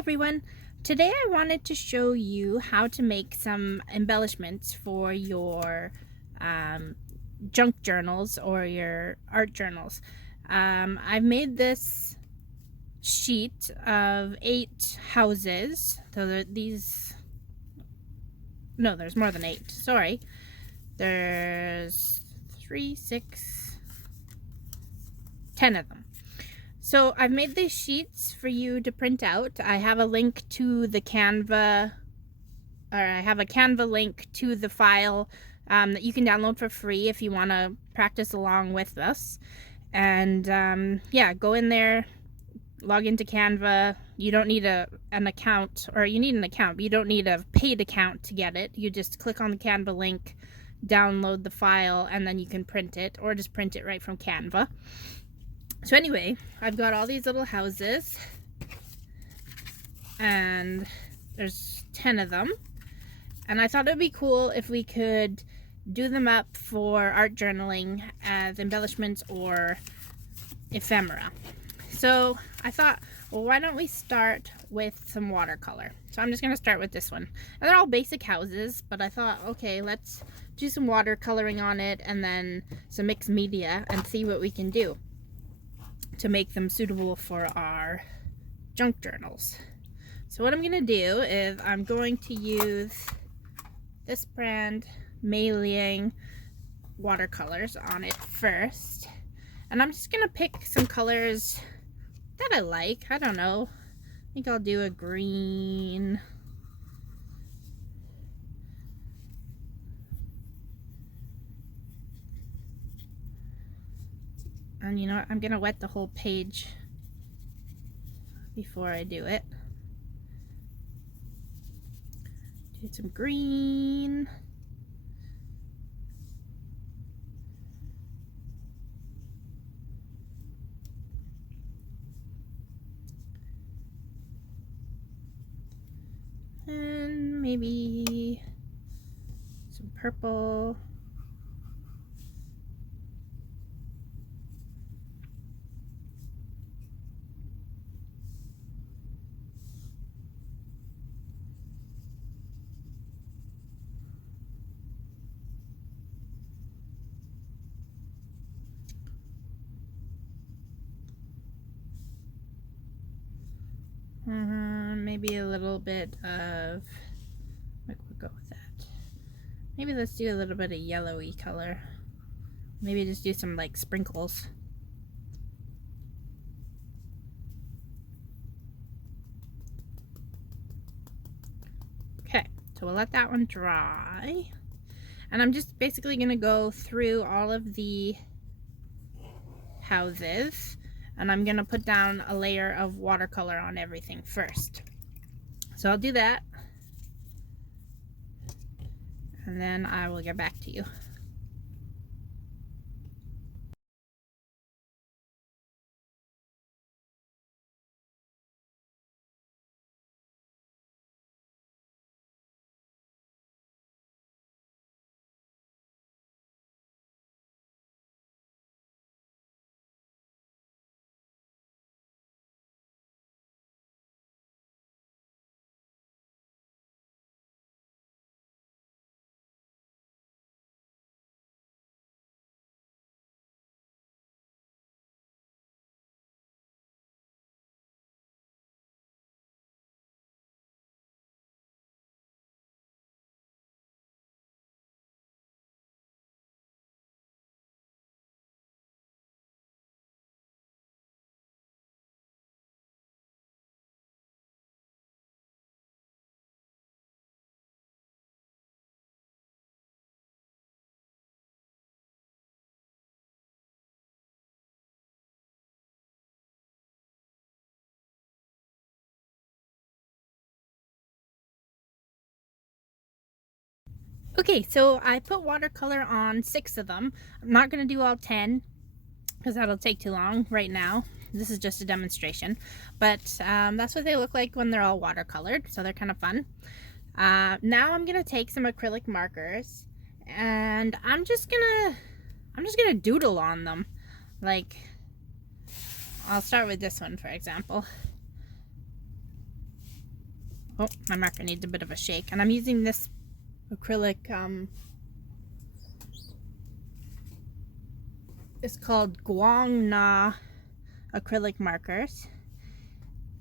everyone. Today I wanted to show you how to make some embellishments for your junk journals or your art journals. I've made this sheet of 8 houses. So there's more than 8. Sorry. There's 3, 6, 10 of them. So I've made these sheets for you to print out. I have a link to the Canva, or I have a Canva link to the file that you can download for free if you want to practice along with us. And yeah, go in there, log into Canva. You don't need an account, or you need an account, but you don't need a paid account to get it. You just click on the Canva link, download the file, and then you can print it, or just print it right from Canva. So anyway, I've got all these little houses, and there's 10 of them, and I thought it would be cool if we could do them up for art journaling as embellishments or ephemera. So I thought, well, why don't we start with some watercolor? So I'm just going to start with this one. And they're all basic houses, but I thought, okay, let's do some watercoloring on it and then some mixed media and see what we can do to make them suitable for our junk journals. So what I'm going to do is I'm going to use this brand Mailing watercolors on it first. And I'm just going to pick some colors that I like. I don't know. I think I'll do a green. And you know what? I'm going to wet the whole page before I do it. Do some green. And maybe some purple. Maybe a little bit of, we'll go with that. Maybe let's do a little bit of yellowy color. Maybe just do some like sprinkles. Okay, so we'll let that one dry. And I'm just basically gonna go through all of the houses, and I'm gonna put down a layer of watercolor on everything first. So I'll do that, and then I will get back to you. Okay, so I put watercolor on 6 of them. I'm not going to do all 10 because that'll take too long right now. This is just a demonstration, but that's what they look like when they're all watercolored, so they're kind of fun. Now I'm gonna take some acrylic markers, and I'm just gonna doodle on them. Like, I'll start with this one, for example. Oh, my marker needs a bit of a shake. And I'm using this acrylic, it's called Guang Na acrylic markers.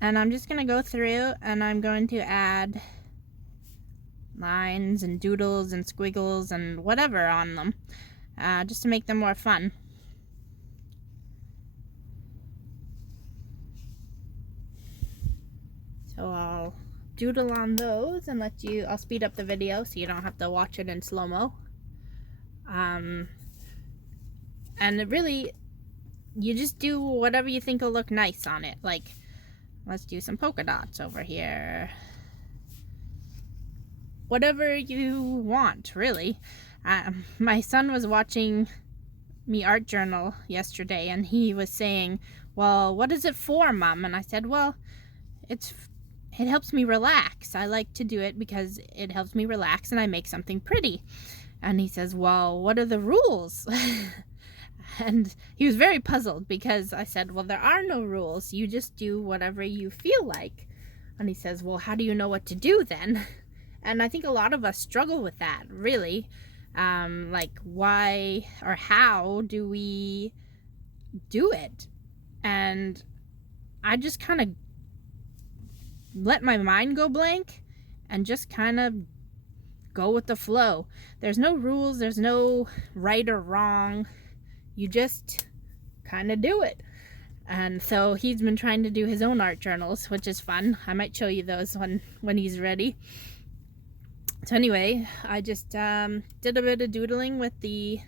And I'm just going to go through and I'm going to add lines and doodles and squiggles and whatever on them, just to make them more fun. So I'll doodle on those and I'll speed up the video so you don't have to watch it in slow-mo. And it really, you just do whatever you think will look nice on it. Like, let's do some polka dots over here. Whatever you want, really. My son was watching me art journal yesterday and he was saying, well, what is it for, Mom? And I said, well, it helps me relax. I like to do it because it helps me relax and I make something pretty. And he says, well, what are the rules? And he was very puzzled because I said, well, there are no rules. You just do whatever you feel like. And he says, well, how do you know what to do then? And I think a lot of us struggle with that, really. Like, why or how do we do it? And I just kind of let my mind go blank and just kind of go with the flow. There's no rules, there's no right or wrong. You just kind of do it. And so he's been trying to do his own art journals, which is fun. I might show you those when he's ready. So anyway, I just did a bit of doodling with the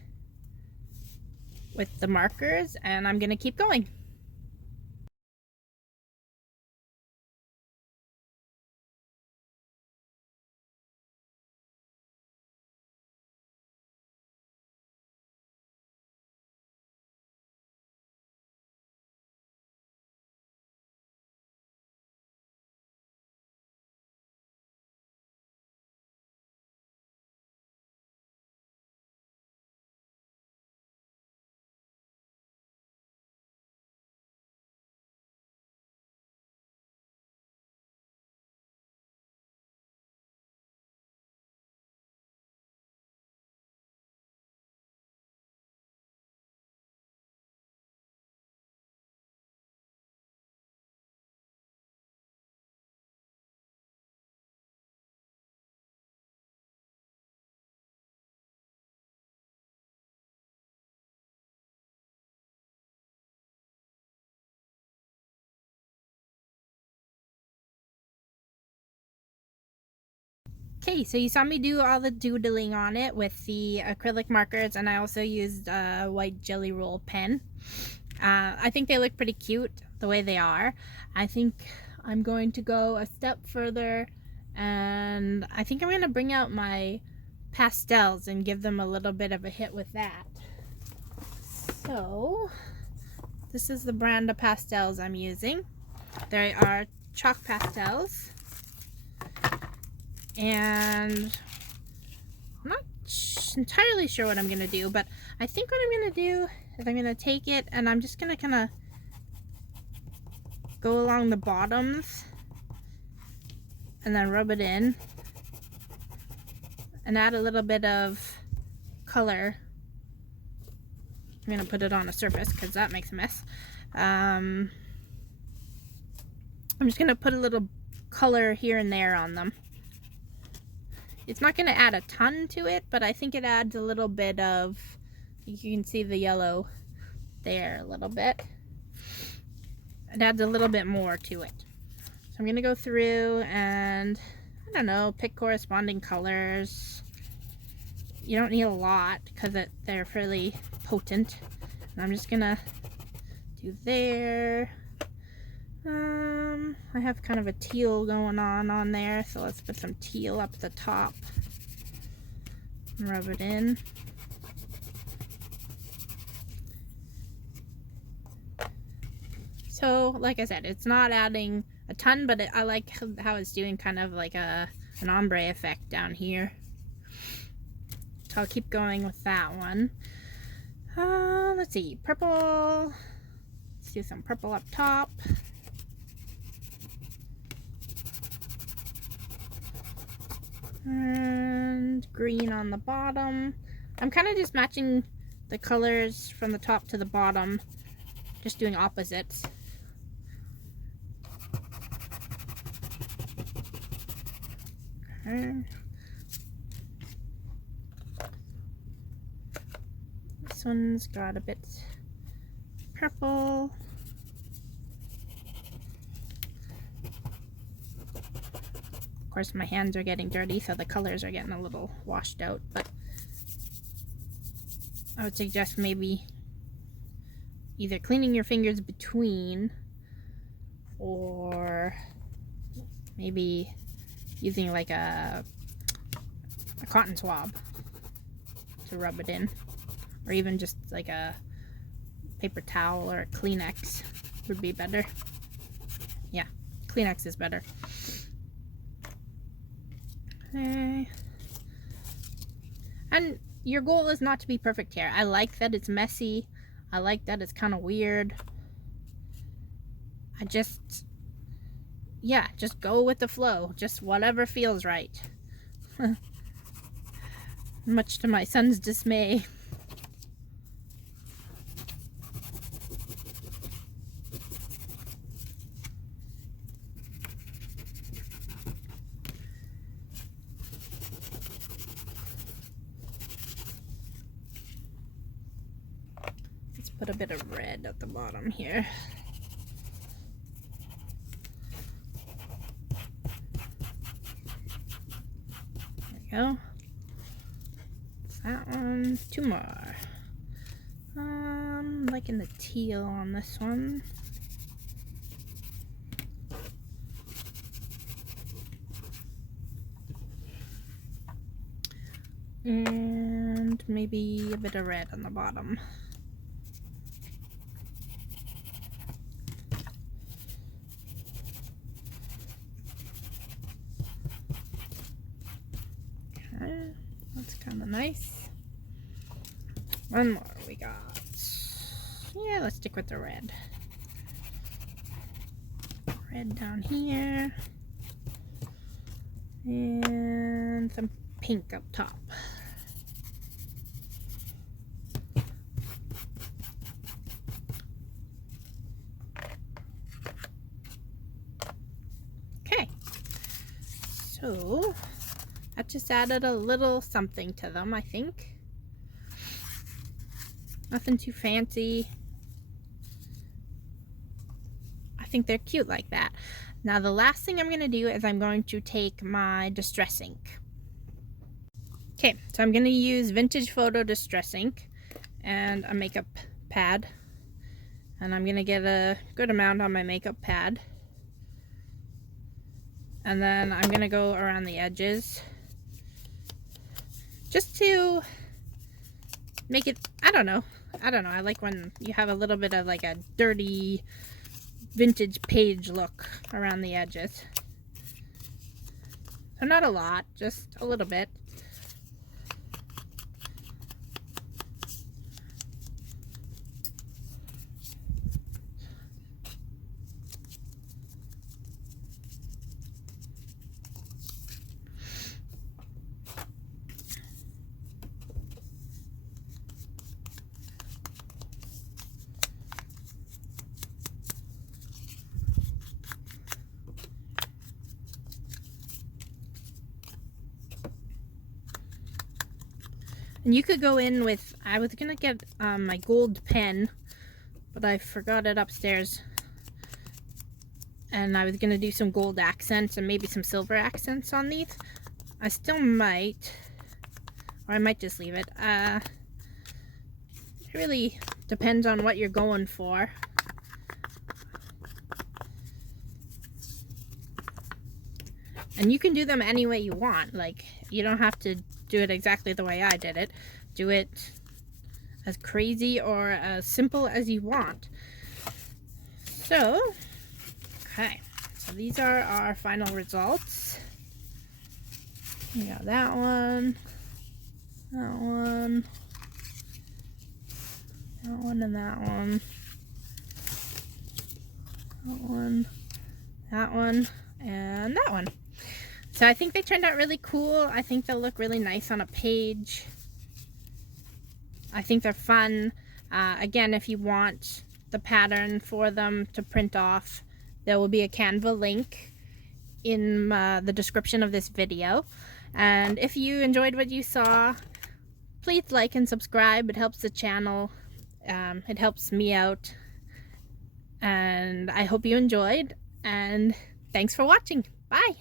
markers, and I'm gonna keep going. Okay, so you saw me do all the doodling on it with the acrylic markers, and I also used a white jelly roll pen. I think they look pretty cute the way they are. I think I'm going to go a step further, and I think I'm going to bring out my pastels and give them a little bit of a hit with that. So this is the brand of pastels I'm using. They are chalk pastels. And I'm not entirely sure what I'm going to do, but I think what I'm going to do is I'm going to take it and I'm just going to kind of go along the bottoms and then rub it in and add a little bit of color. I'm going to put it on a surface because that makes a mess. I'm just going to put a little color here and there on them. It's not going to add a ton to it, but I think it adds a little bit of, you can see the yellow there a little bit. It adds a little bit more to it. So I'm going to go through and, I don't know, pick corresponding colors. You don't need a lot because they're fairly potent. And I'm just going to do there. I have kind of a teal going on there, so let's put some teal up at the top and rub it in. So, like I said, it's not adding a ton, but I like how it's doing kind of like an ombre effect down here. So I'll keep going with that one. Let's see, purple. Let's do some purple up top. And green on the bottom. I'm kind of just matching the colors from the top to the bottom, just doing opposites. Okay. This one's got a bit purple. Of course, my hands are getting dirty, so the colors are getting a little washed out, but I would suggest maybe either cleaning your fingers between or maybe using like a cotton swab to rub it in, or even just like a paper towel or a Kleenex would be better. Yeah, Kleenex is better. Okay. And your goal is not to be perfect here. I like that it's messy. I like that it's kind of weird. Yeah, just go with the flow. Just whatever feels right. Much to my son's dismay. Let's put a bit of red at the bottom here. Go. That one, 2 more. Liking the teal on this one. And maybe a bit of red on the bottom. Okay, that's kind of nice. One more we got. Yeah, let's stick with the red. Red down here. And some pink up top. Okay. So, that just added a little something to them, I think. Nothing too fancy. I think they're cute like that. Now the last thing I'm going to do is I'm going to take my distress ink. Okay, so I'm going to use Vintage Photo Distress Ink and a makeup pad. And I'm going to get a good amount on my makeup pad. And then I'm going to go around the edges. Just to make it, I don't know. I like when you have a little bit of like a dirty vintage page look around the edges. So not a lot, just a little bit. And you could go in with, I was gonna get my gold pen, but I forgot it upstairs. And I was gonna do some gold accents and maybe some silver accents on these. I still might, or I might just leave it. It really depends on what you're going for. And you can do them any way you want. Like, you don't have to do it exactly the way I did it. Do it as crazy or as simple as you want. So, okay. So these are our final results. We got that one, that one, that one, and that one, that one, that one, and that one. So I think they turned out really cool. I think they'll look really nice on a page. I think they're fun. Again, if you want the pattern for them to print off, there will be a Canva link in the description of this video. And if you enjoyed what you saw, please like and subscribe. It helps the channel. It helps me out. And I hope you enjoyed. And thanks for watching. Bye.